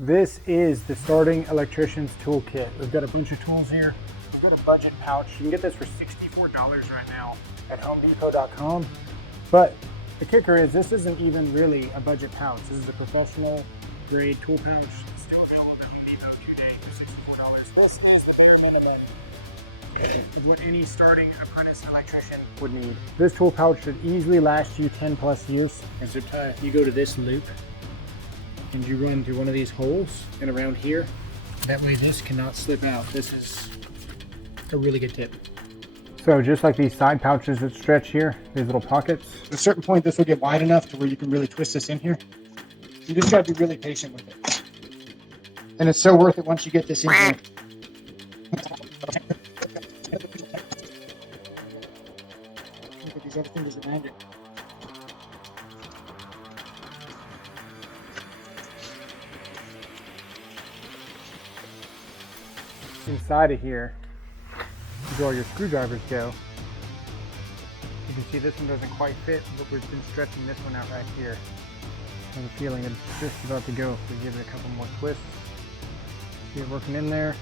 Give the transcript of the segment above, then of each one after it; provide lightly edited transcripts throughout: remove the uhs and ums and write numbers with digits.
This is the starting electrician's toolkit. We've got a bunch of tools here. We've got a budget pouch. You can get this for $64 right now at homedepot.com. But the kicker is this isn't even really a budget pouch. This is a professional grade tool pouch. Still available at Home Depot today for $64. This is the bare minimum of what any starting apprentice electrician would need. This tool pouch should easily last you 10 plus years. And zip tie, you go to this loop and you run through one of these holes and around here. That way this cannot slip out. This is a really good tip. So just like these side pouches that stretch here, these little pockets, at a certain point this will get wide enough to where you can really twist this in here. You just gotta be really patient with it. And it's so worth it once you get this in here. Look at these other fingers behind it. Inside of here is where all your screwdrivers go. You can see this one doesn't quite fit, but we've been stretching this one out right here. I have a feeling it's just about to go if we give it a couple more twists. See it working in there.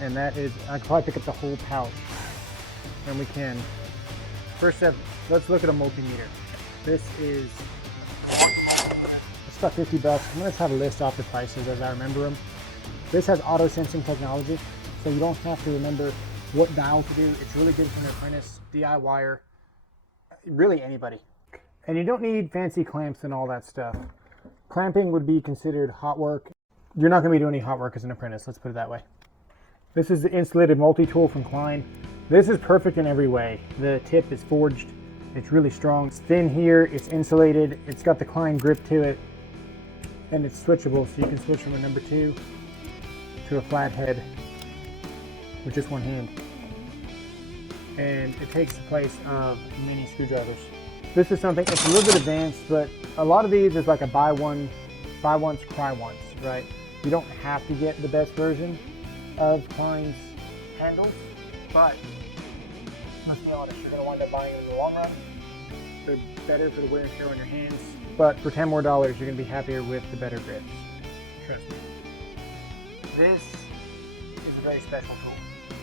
And that is, I could probably pick up the whole pouch. And we can. First step, let's look at a multimeter. This is, it's about 50 bucks. I'm gonna try to list off the prices as I remember them. This has auto sensing technology, so you don't have to remember what dial to do. It's really good for an apprentice, DIYer, really anybody. And you don't need fancy clamps and all that stuff. Clamping would be considered hot work. You're not gonna be doing any hot work as an apprentice, let's put it that way. This is the insulated multi-tool from Klein. This is perfect in every way. The tip is forged, it's really strong. It's thin here, it's insulated, it's got the Klein grip to it, and it's switchable, so you can switch from a number 2 to a flathead with just one hand. And it takes the place of mini screwdrivers. This is something, it's a little bit advanced, but a lot of these is like a buy once, cry once, right? You don't have to get the best version of Klein's handles, but let's be honest, you're gonna wind up buying them in the long run. They're better for the wear and tear on your hands, but for $10 more, you're gonna be happier with the better grips. Trust me. This is a very special tool.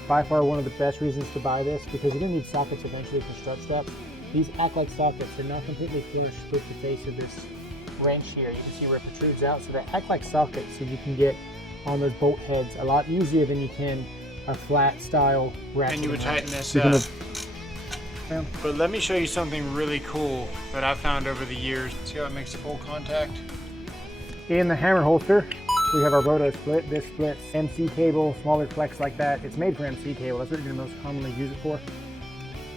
By far one of the best reasons to buy this, because you're going to need sockets eventually to strut straps. These act like sockets. They're not completely flush with the face of this wrench here. You can see where it protrudes out, so they act like sockets, so you can get on those bolt heads a lot easier than you can a flat style ratchet. And you would tighten this up. But let me show you something really cool that I've found over the years. See how it makes full contact? In the hammer holster, we have our roto split. This splits MC cable, smaller flex like that. It's made for MC cable. That's what you're going to most commonly use it for.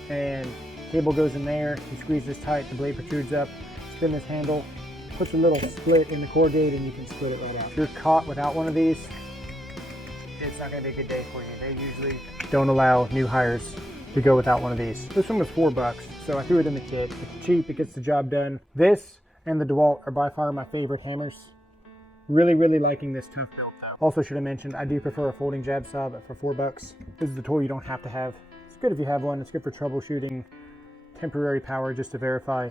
And cable goes in there. You squeeze this tight, the blade protrudes up. Spin this handle, puts a little split in the corrugate, and you can split it right out. If you're caught without one of these, it's not going to be a good day for you. They usually don't allow new hires to go without one of these. This one was $4, so I threw it in the kit. It's cheap, it gets the job done. This and the DeWalt are by far my favorite hammers. Really liking this tough build though. Also should have mentioned, I do prefer a folding jab saw, but for $4, this is the tool you don't have to have. It's good if you have one. It's good for troubleshooting temporary power just to verify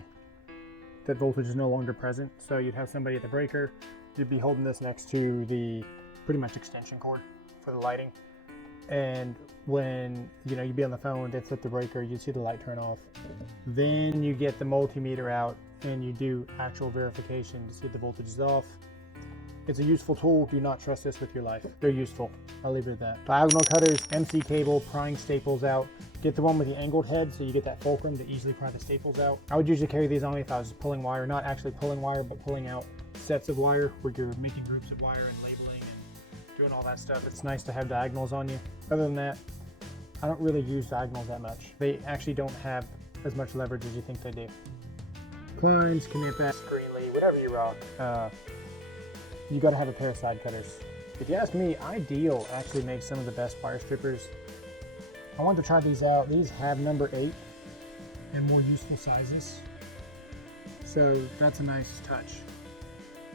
that voltage is no longer present. So you'd have somebody at the breaker, you'd be holding this next to the pretty much extension cord for the lighting. And when you'd be on the phone, they'd flip the breaker, you'd see the light turn off. Then you get the multimeter out and you do actual verification to see if the voltage is off. It's a useful tool. Do not trust this with your life. They're useful. I'll leave it at that. Diagonal cutters, MC cable, prying staples out. Get the one with the angled head so you get that fulcrum to easily pry the staples out. I would usually carry these on me if I was pulling wire, not actually pulling wire, but pulling out sets of wire where you're making groups of wire and labeling and doing all that stuff. It's nice to have diagonals on you. Other than that, I don't really use diagonals that much. They actually don't have as much leverage as you think they do. Kleins, Knippa, Greenlee, whatever you rock. You got to have a pair of side cutters. If you ask me, Ideal actually makes some of the best wire strippers. I want to try these out. These have number 8 and more useful sizes. So that's a nice touch.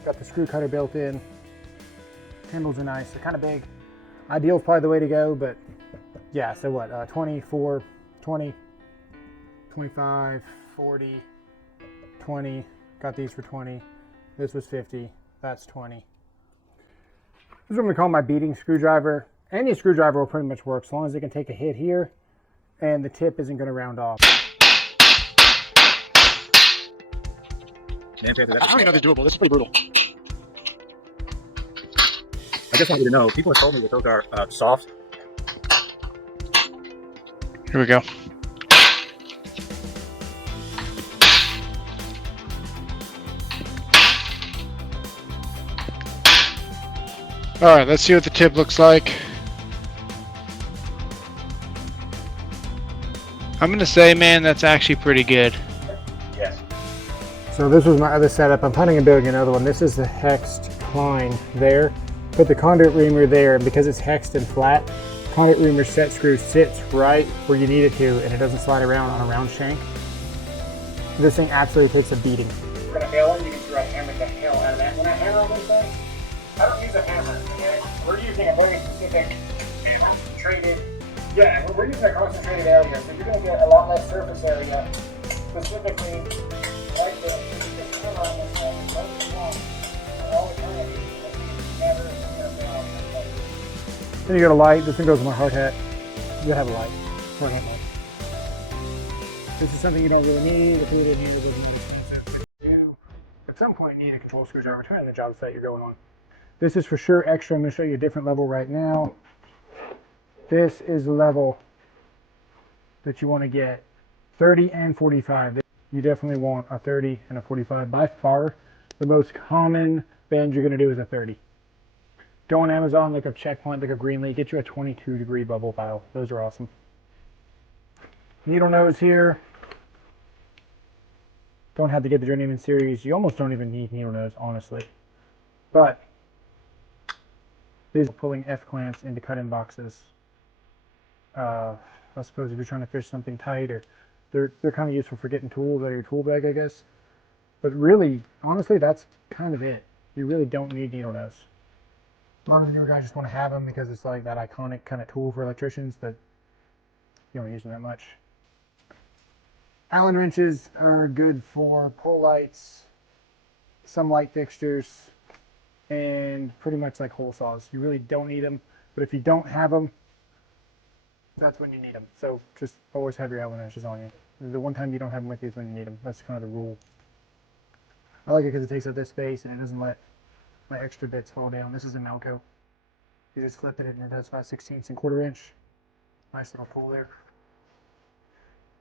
Got the screw cutter built in. Handles are nice. They're kind of big. Ideal's probably the way to go, but yeah, so what? 24, 20, 25, 40, 20. Got these for 20. This was 50. That's 20. This is what we call my beating screwdriver. Any screwdriver will pretty much work as long as it can take a hit here and the tip isn't going to round off. I don't even know if it's doable. This is pretty brutal. I just want you to know, people have told me that those are soft. Here we go. All right, let's see what the tip looks like. I'm gonna say, man, that's actually pretty good. Yes. So this was my other setup. I'm planning on building another one. This is the hexed cline there. Put the conduit reamer there, and because it's hexed and flat, conduit reamer set screw sits right where you need it to, and it doesn't slide around on a round shank. This thing absolutely takes a beating. We're gonna hail it. You can see I hammered the hell out of that. When I hammer on this thing, I don't use a hammer. Okay? We're using a very specific traded. Yeah, we're using a concentrated area, so you're gonna get a lot less surface area, specifically like this. Just hammer on this thing, most long, all the time. Never. Then you got a light. This thing goes with my hard hat. You gotta have a light. Hard hat light. This is something you don't really need. If you didn't need it, it doesn't expensive. You at some point need a control screwdriver depending on the job site you're going on. This is for sure extra. I'm going to show you a different level right now. This is the level that you want to get. 30 and 45. You definitely want a 30 and a 45. By far, the most common bend you're going to do is a 30. Go on Amazon, look up Checkpoint, look up Greenlee, get you a 22-degree bubble file. Those are awesome. Needle nose here. Don't have to get the Journeyman series. You almost don't even need needle nose, honestly. But these are pulling F-clamps into cut-in boxes. I suppose if you're trying to fish something tight, or they're kind of useful for getting tools out of your tool bag, I guess. But really, honestly, that's kind of it. You really don't need needle nose. A lot of the newer guys just want to have them because it's like that iconic kind of tool for electricians, but you don't use them that much. Allen wrenches are good for pull lights, some light fixtures, and pretty much like hole saws. You really don't need them, but if you don't have them, that's when you need them. So just always have your Allen wrenches on you. The one time you don't have them with you is when you need them. That's kind of the rule. I like it because it takes up this space and it doesn't let my extra bits fall down. This is a Melco. You just flip it and it does 5/16 and 1/4 inch. Nice little pull there.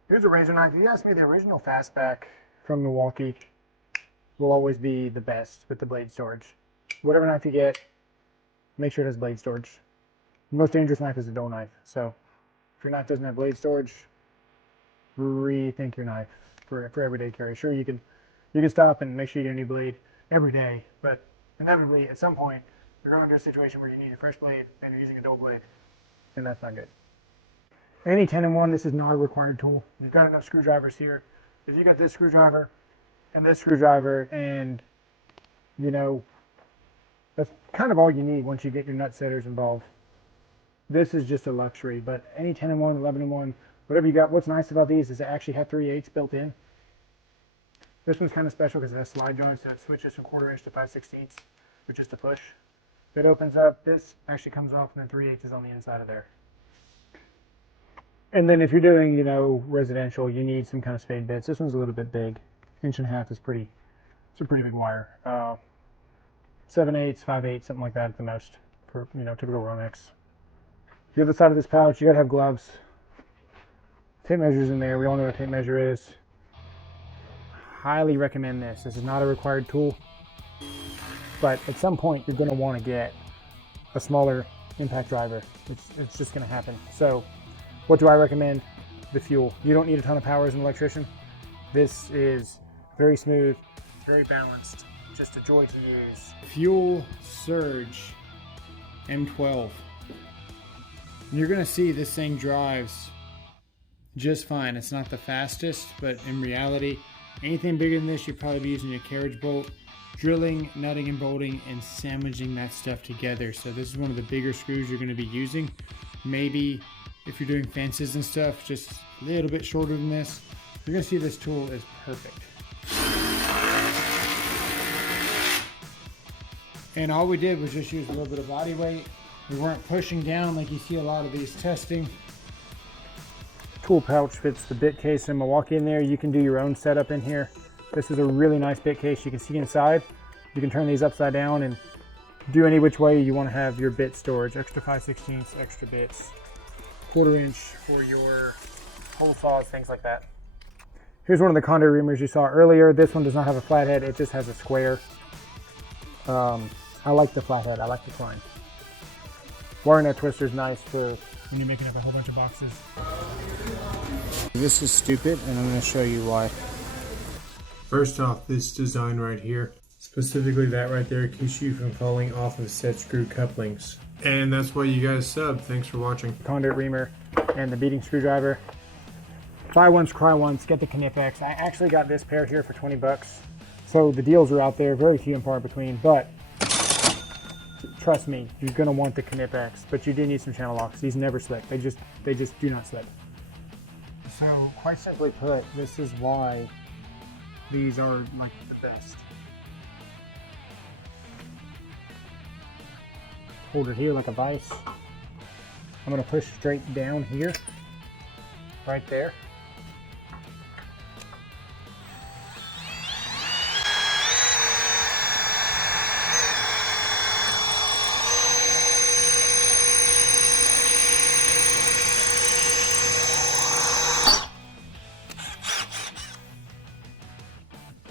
Here's a razor knife. If you ask me, the original Fastback from Milwaukee will always be the best with the blade storage. Whatever knife you get, make sure it has blade storage. The most dangerous knife is a dull knife. So if your knife doesn't have blade storage, rethink your knife for everyday carry. Sure, you can stop and make sure you get a new blade every day, but inevitably at some point you're going to get a situation where you need a fresh blade and you're using a dull blade, and that's not good. Any 10-in-1, this is not a required tool. You've got enough screwdrivers here. If you got this screwdriver and you know, that's kind of all you need once you get your nut setters involved. This is just a luxury, but any 10-in-1, 11-in-1, whatever you got. What's nice about these is they actually have 3/8 built in. This one's kind of special because it has slide joints, so it switches from 1/4 inch to 5/16, which is the push. If it opens up, this actually comes off, and then 3/8 is on the inside of there. And then if you're doing, you know, residential, you need some kind of spade bits. This one's a little bit big. 1.5 inch is pretty. It's a pretty big wire. 7/8, 5/8, something like that at the most for, you know, typical Romex. The other side of this pouch, you gotta have gloves. Tape measure's in there. We all know what a tape measure is. Highly recommend this. This is not a required tool, but at some point you're gonna want to get a smaller impact driver. It's just gonna happen. So what do I recommend? The fuel. You don't need a ton of power as an electrician. This is very smooth, very balanced, just a joy to use. Fuel Surge M12. You're gonna see this thing drives just fine. It's not the fastest, but in reality, anything bigger than this, you'd probably be using a carriage bolt, drilling, nutting and bolting, and sandwiching that stuff together. So this is one of the bigger screws you're gonna be using. Maybe if you're doing fences and stuff, just a little bit shorter than this. You're gonna see this tool is perfect. And all we did was just use a little bit of body weight. We weren't pushing down like you see a lot of these testing. Tool pouch fits the bit case in Milwaukee in there. You can do your own setup in here. This is a really nice bit case. You can see inside. You can turn these upside down and do any which way you want to have your bit storage. Extra 5/16, extra bits, 1/4 inch for your hole saws, things like that. Here's one of the conduit reamers you saw earlier. This one does not have a flathead, it just has a square. I like the flathead, I like the climb. Wire nut twister is nice for when you're making up a whole bunch of boxes. This is stupid, and I'm going to show you why. First off, this design right here, specifically that right there, keeps you from falling off of set screw couplings. And that's why you guys sub. Thanks for watching. Conduit reamer and the beading screwdriver. Buy once, cry once, get the Knipex. I actually got this pair here for 20 bucks. So the deals are out there, very few and far between, but trust me, you're gonna want the Knipex, but you do need some channel locks. These never slip. They just do not slip. So quite simply put, this is why these are like the best. Hold it here like a vise. I'm gonna push straight down here, right there.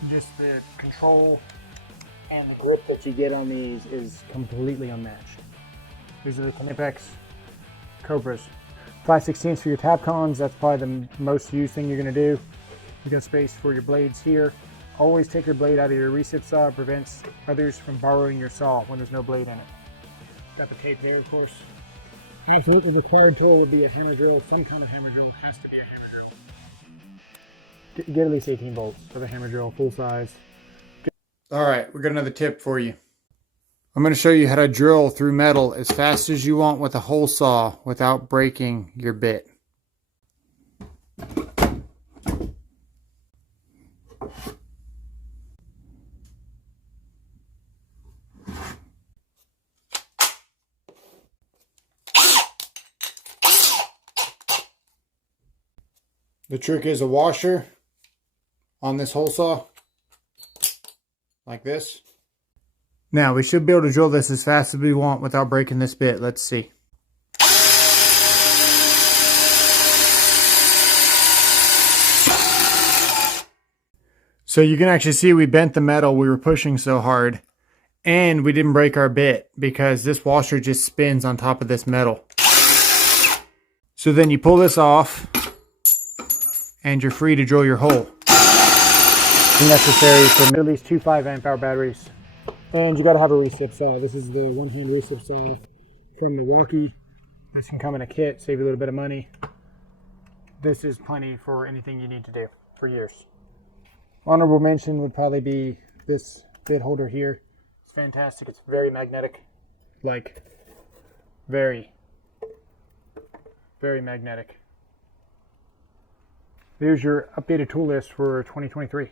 Just the control and the grip that you get on these is completely unmatched. These are the Knipex Cobras. 5/16 for your Tapcons, that's probably the most used thing you're going to do. You got space for your blades here. Always take your blade out of your recip saw. It prevents others from borrowing your saw when there's no blade in it. Got the tape here, of course. Absolutely required tool would be a hammer drill. Some kind of hammer drill has to be a hammer drill. Get at least 18 bolts for the hammer drill, full size. All right, we got another tip for you. I'm going to show you how to drill through metal as fast as you want with a hole saw without breaking your bit. The trick is a washer on this hole saw, like this. Now we should be able to drill this as fast as we want without breaking this bit. Let's see. So you can actually see we bent the metal, we were pushing so hard, and we didn't break our bit because this washer just spins on top of this metal. So then you pull this off and you're free to drill your hole. Necessary for at least 2 5-amp hour batteries. And you gotta have a recip saw. This is the one-hand recip saw from Milwaukee. This can come in a kit, save you a little bit of money. This is plenty for anything you need to do for years. Honorable mention would probably be this bit holder here. It's fantastic. It's very magnetic. Like, very, very magnetic. There's your updated tool list for 2023.